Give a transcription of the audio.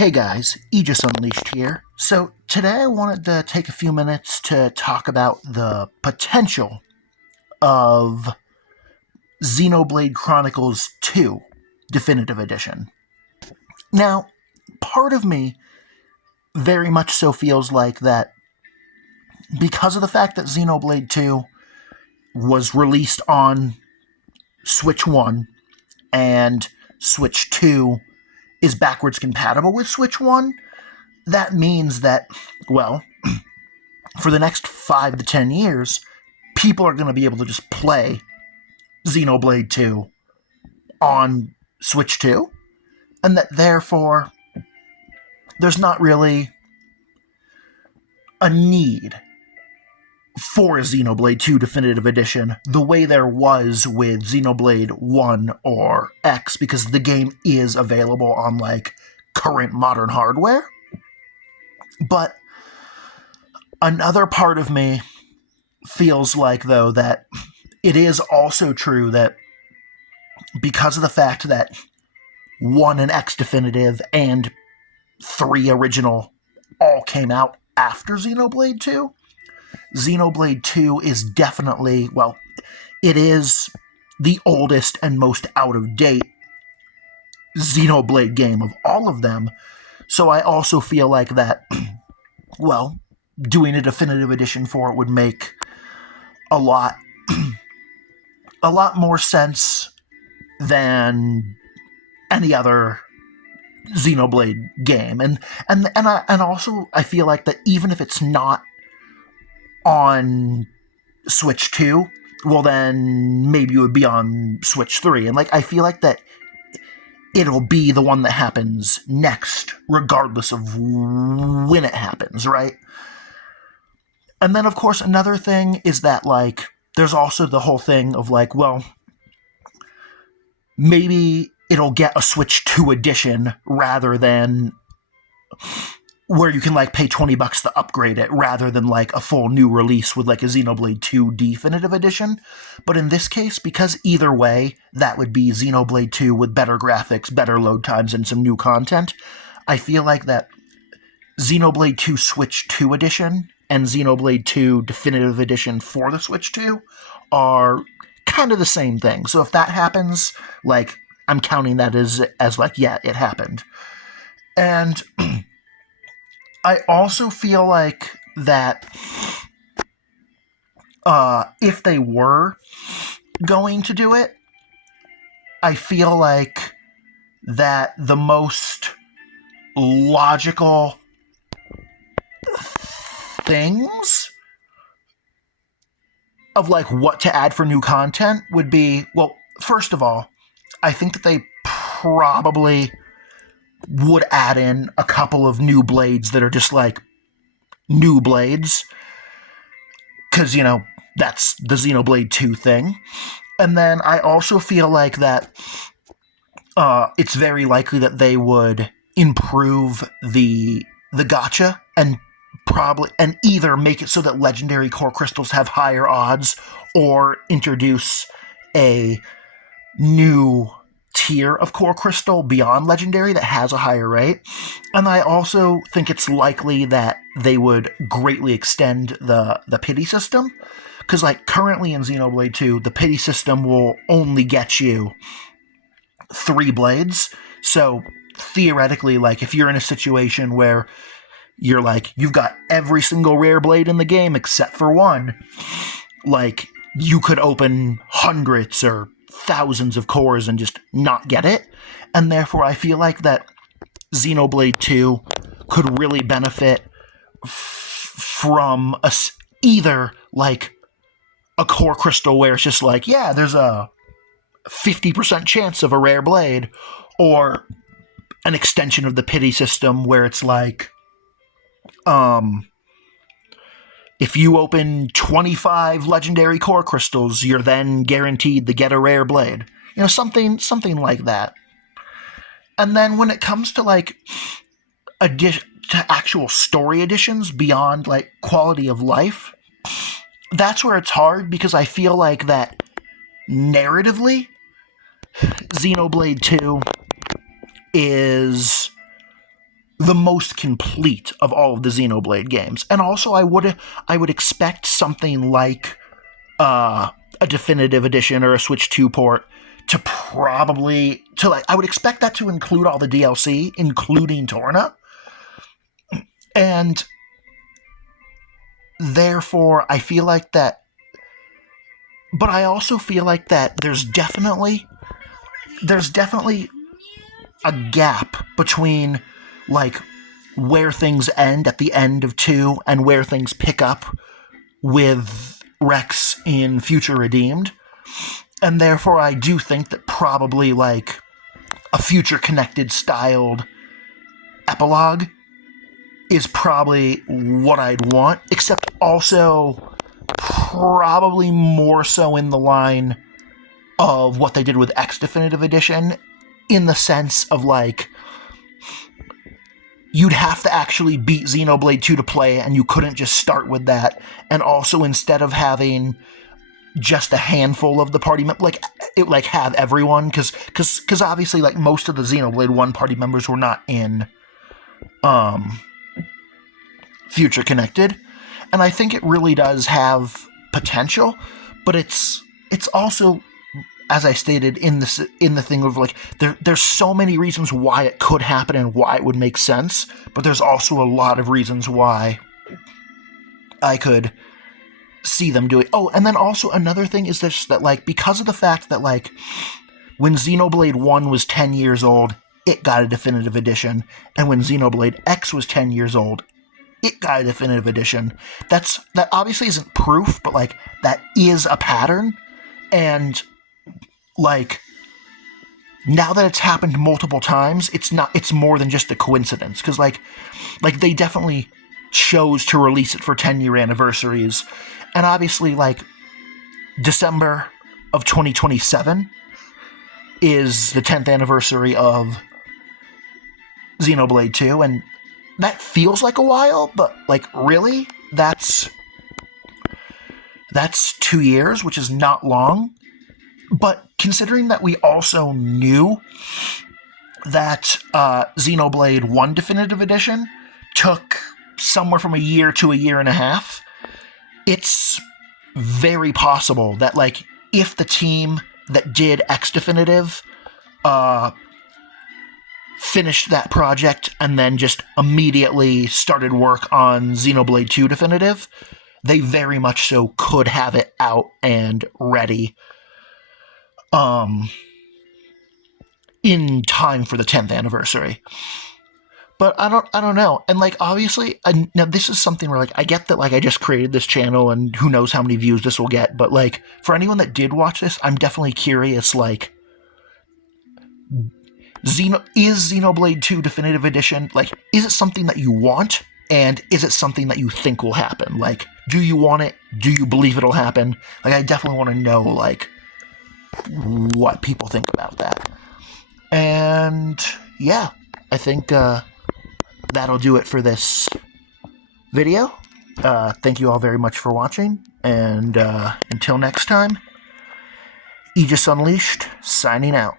Hey guys, Aegis Unleashed here. So today I wanted to take a few minutes to talk about the potential of Xenoblade Chronicles 2 Definitive Edition. Now, part of me very much so feels like that because of the fact that Xenoblade 2 was released on Switch 1 and Switch 2 is backwards compatible with Switch 1, that means that, well, for the next 5 to 10 years, people are going to be able to just play Xenoblade 2 on Switch 2, and that therefore there's not really a need for a Xenoblade 2 Definitive Edition the way there was with Xenoblade 1 or X, because the game is available on, current modern hardware. But another part of me feels like, though, that it is also true that because of the fact that 1 and X Definitive and 3 Original all came out after Xenoblade 2, Xenoblade 2 is definitely, well, it is the oldest and most out-of-date Xenoblade game of all of them. So I also feel like that, well, doing a definitive edition for it would make a lot more sense than any other Xenoblade game. And also I feel like that even if it's not on Switch 2, well then maybe it would be on Switch 3. And I feel like that it'll be the one that happens next, regardless of when it happens, right? And then, of course, another thing is that, there's also the whole thing of, well, maybe it'll get a Switch 2 edition rather than where you can, pay $20 to upgrade it rather than, a full new release with, a Xenoblade 2 Definitive Edition. But in this case, because either way, that would be Xenoblade 2 with better graphics, better load times, and some new content, I feel like that Xenoblade 2 Switch 2 Edition and Xenoblade 2 Definitive Edition for the Switch 2 are kind of the same thing. So if that happens, I'm counting that as yeah, it happened. And I also feel like that if they were going to do it, I feel like that the most logical things of what to add for new content would be, well, first of all, I think that they probably would add in a couple of new blades that are just new blades, because that's the Xenoblade 2 thing. And then I also feel like that it's very likely that they would improve the gacha and either make it so that legendary core crystals have higher odds, or introduce a new tier of core crystal beyond legendary that has a higher rate. And I also think it's likely that they would greatly extend the pity system, because currently in Xenoblade 2, the pity system will only get you 3 blades. So theoretically, if you're in a situation where you're you've got every single rare blade in the game except for 1, you could open hundreds or thousands of cores and just not get it. And therefore I feel like that Xenoblade 2 could really benefit from either a core crystal where it's just yeah, there's a 50% chance of a rare blade, or an extension of the pity system where it's if you open 25 legendary core crystals, you're then guaranteed to get a rare blade. Something like that. And then when it comes to to actual story additions beyond quality of life, that's where it's hard, because I feel like that narratively, Xenoblade 2 is the most complete of all of the Xenoblade games. And also, I would expect something like a definitive edition or a Switch 2 port I would expect that to include all the DLC, including Torna. And therefore, I feel like that. But I also feel like that there's definitely a gap between, like, where things end at the end of 2 and where things pick up with Rex in Future Redeemed. And therefore, I do think that probably, like, a Future Connected styled epilogue is probably what I'd want, except also probably more so in the line of what they did with X Definitive Edition, in the sense of, like, you'd have to actually beat Xenoblade 2 to play, and you couldn't just start with that. And also, instead of having just a handful of the party members, have everyone, because obviously, like, most of the Xenoblade 1 party members were not in Future Connected. And I think it really does have potential, but it's also, as I stated in the thing of, like, there's so many reasons why it could happen and why it would make sense, but there's also a lot of reasons why I could see them do it. Oh, and then also another thing is this, that, like, because of the fact that, like, when Xenoblade 1 was 10 years old, it got a definitive edition, and when Xenoblade X was 10 years old, it got a definitive edition. That obviously isn't proof, but, like, that is a pattern, and, like, now that it's happened multiple times, it's more than just a coincidence, because, like, they definitely chose to release it for 10-year anniversaries, and obviously, like, December of 2027 is the 10th anniversary of Xenoblade 2, and that feels like a while, but, like, really? That's 2 years, which is not long. But considering that we also knew that Xenoblade 1 Definitive Edition took somewhere from a year to a year and a half, it's very possible that, like, if the team that did X Definitive finished that project and then just immediately started work on Xenoblade 2 Definitive, they very much so could have it out and ready in time for the 10th anniversary. But I don't know. And, like, obviously, now this is something where, like, I get that, like, I just created this channel and who knows how many views this will get, but, like, for anyone that did watch this, I'm definitely curious, like, is Xenoblade 2 Definitive Edition, like, is it something that you want? And is it something that you think will happen? Like, do you want it? Do you believe it'll happen? Like, I definitely want to know, like, what people think about that. And, yeah, I think that'll do it for this video. Thank you all very much for watching, and until next time, Aegis Unleashed, signing out.